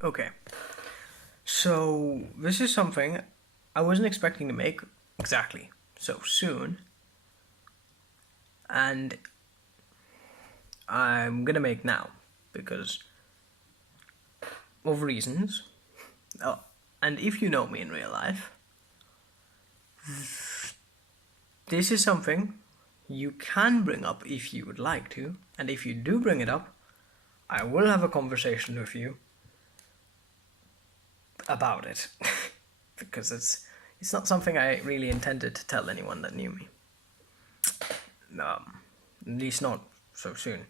Okay, so this is something I wasn't expecting to make exactly so soon, and I'm gonna make now because of reasons. Oh, and if you know me in real life, this is something you can bring up if you would like to, and if you do bring it up, I will have a conversation with you about it because it's not something I really intended to tell anyone that knew me. At least not so soon.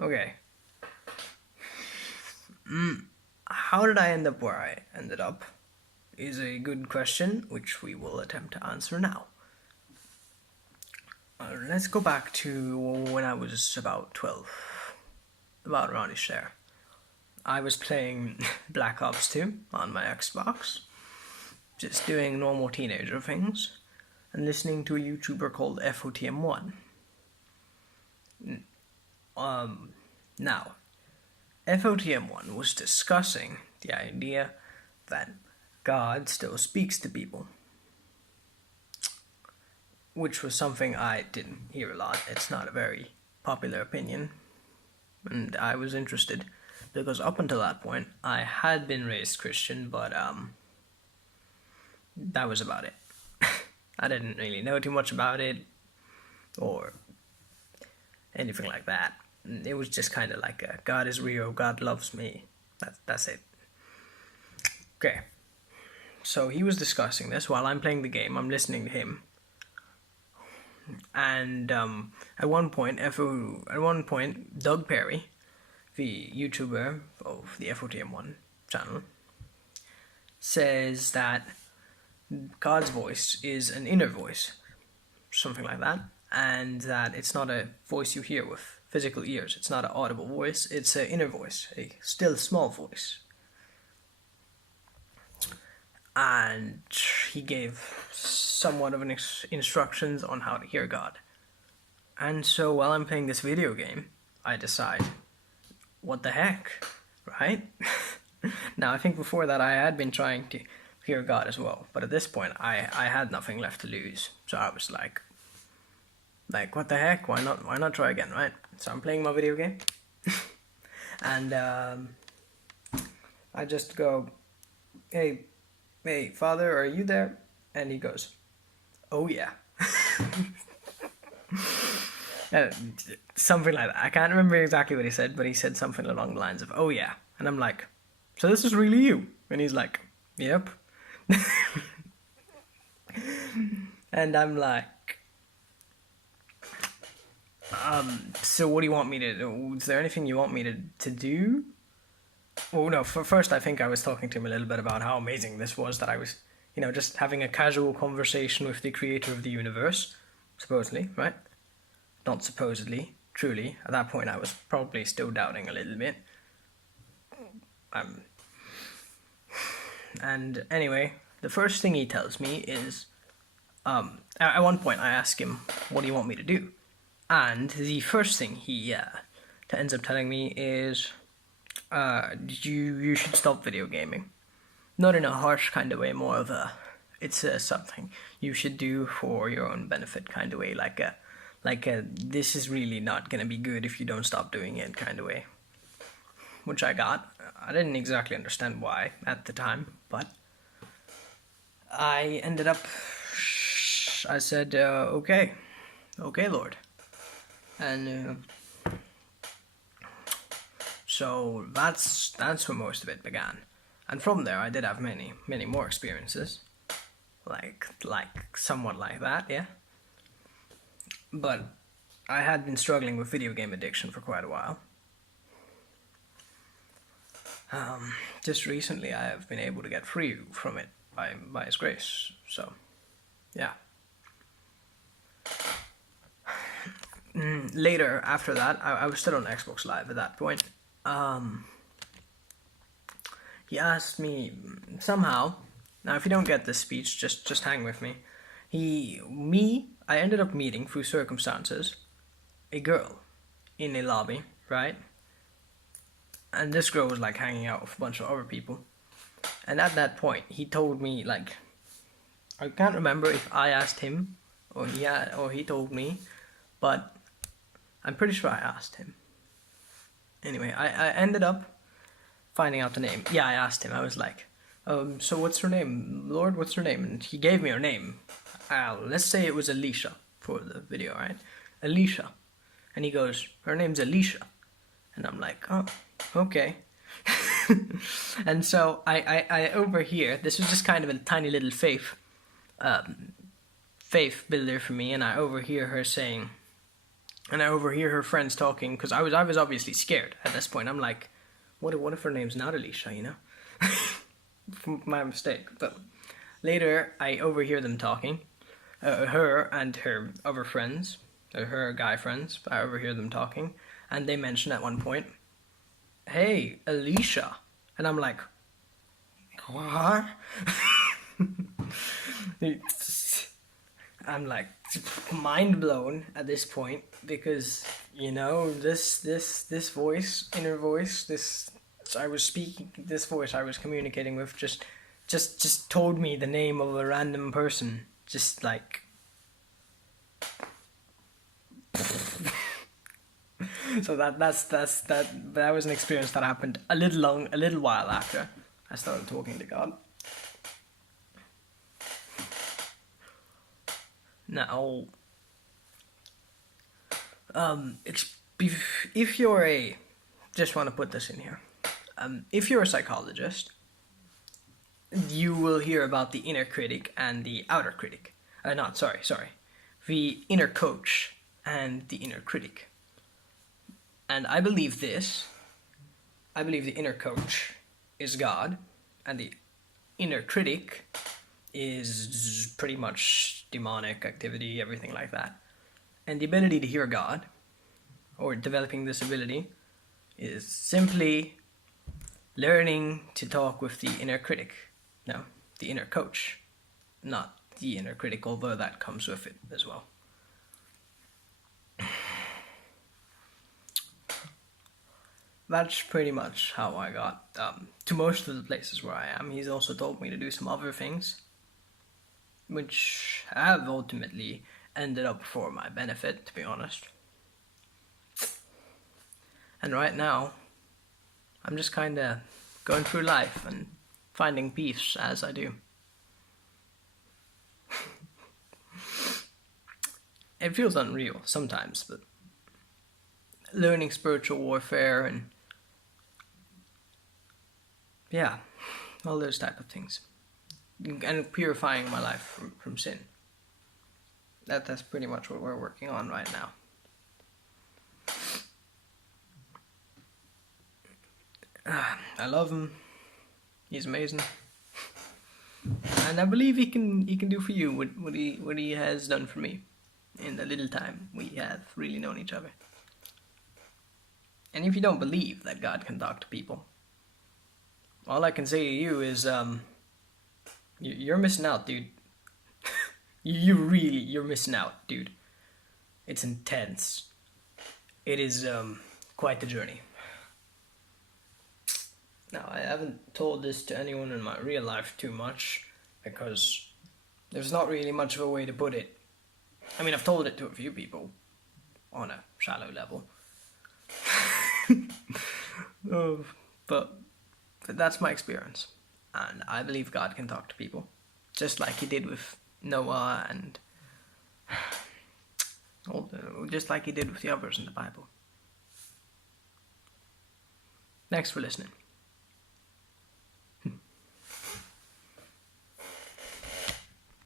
Okay. How did I end up where I ended up? Is a good question, which we will attempt to answer now. Let's go back to when I was about 12, about aroundish there. I was playing Black Ops 2 on my Xbox, just doing normal teenager things, and listening to a YouTuber called FOTM1. Now, FOTM1 was discussing the idea that God still speaks to people, which was something I didn't hear a lot. It's not a very popular opinion, and I was interested because up until that point I had been raised Christian, but that was about it. I didn't really know too much about it or anything like that. It was just kind of like a, God is real, God loves me. That's it. Okay. So he was discussing this while I'm playing the game. I'm listening to him, and at one point, Doug Perry, the YouTuber of the FOTM1 channel, says that God's voice is an inner voice, something like that, and that it's not a voice you hear with physical ears. It's not an audible voice. It's an inner voice, a still small voice. And he gave somewhat of an instructions on how to hear God. And so while I'm playing this video game, I decide, what the heck, right? Now I think before that I had been trying to hear God as well, but at this point I had nothing left to lose. So I was like what the heck? Why not try again, right? So I'm playing my video game, and I just go, hey, Father, are you there? And he goes, oh yeah. Something like that. I can't remember exactly what he said, but he said something along the lines of, oh yeah. And I'm like, so this is really you? And he's like, yep. And I'm like, so what do you want me to do? Is there anything you want me to do? Well, no, first I think I was talking to him a little bit about how amazing this was, that I was, just having a casual conversation with the creator of the universe, supposedly, right? Not supposedly, truly. At that point I was probably still doubting a little bit. And anyway, the first thing he tells me is, at one point I ask him, what do you want me to do? And the first thing he ends up telling me is, you should stop video gaming. Not in a harsh kind of way, more of a, it's something you should do for your own benefit kind of way, like a this is really not gonna be good if you don't stop doing it kind of way. Which I got. I didn't exactly understand why at the time, but I ended up, I said, okay, Lord. And so that's where most of it began. And from there I did have many more experiences, like somewhat like that, yeah. But I had been struggling with video game addiction for quite a while. Just recently I have been able to get free from it by His grace. So, yeah. Later, after that, I was still on Xbox Live at that point. He asked me somehow. Now, if you don't get this speech, just hang with me. I ended up meeting through circumstances a girl in a lobby, right? and this girl was like hanging out with a bunch of other people. And at that point, he told me, like, I can't remember if I asked him or he told me, but I'm pretty sure I asked him. Anyway, I ended up finding out the name. Yeah, I asked him. I was like, so what's her name? Lord, what's her name? And he gave me her name. Let's say it was Alicia for the video, right? Alicia. And he goes, her name's Alicia. And I'm like, oh, okay. And so I overhear, this was just kind of a tiny little faith builder for me, and I overhear her saying, and I overhear her friends talking, because I was obviously scared at this point. I'm like, what if her name's not Alicia, you know? My mistake. But later, I overhear them talking, her and her other friends, her guy friends, I overhear them talking, and they mention at one point, hey, Alicia. And I'm like, what? I'm like mind blown at this point, because, you know, this voice, inner voice, this voice I was communicating with just told me the name of a random person. Just like so that was an experience that happened a little while after I started talking to God. Now, if you're just want to put this in here, if you're a psychologist, you will hear about the inner critic and the outer critic. The inner coach and the inner critic. And I believe this. I believe the inner coach is God, and the inner critic is pretty much demonic activity, everything like that. And the ability to hear God, or developing this ability, is simply learning to talk with the inner critic. No, the inner coach, not the inner critic, although that comes with it as well. That's pretty much how I got to most of the places where I am. He's also told me to do some other things, which have ultimately ended up for my benefit, to be honest. And right now, I'm just kind of going through life and finding peace as I do. It feels unreal sometimes, but learning spiritual warfare and yeah, all those type of things, and purifying my life from sin. That's pretty much what we're working on right now. I love him. He's amazing, and I believe he can do for you what he has done for me in the little time we have really known each other. And if you don't believe that God can talk to people, all I can say to you is, you're missing out, dude. You're missing out, dude. It's intense. It is quite the journey. Now, I haven't told this to anyone in my real life too much, because there's not really much of a way to put it. I mean, I've told it to a few people on a shallow level. But that's my experience, and I believe God can talk to people, just like he did with Noah, and just like he did with the others in the Bible. Thanks for listening.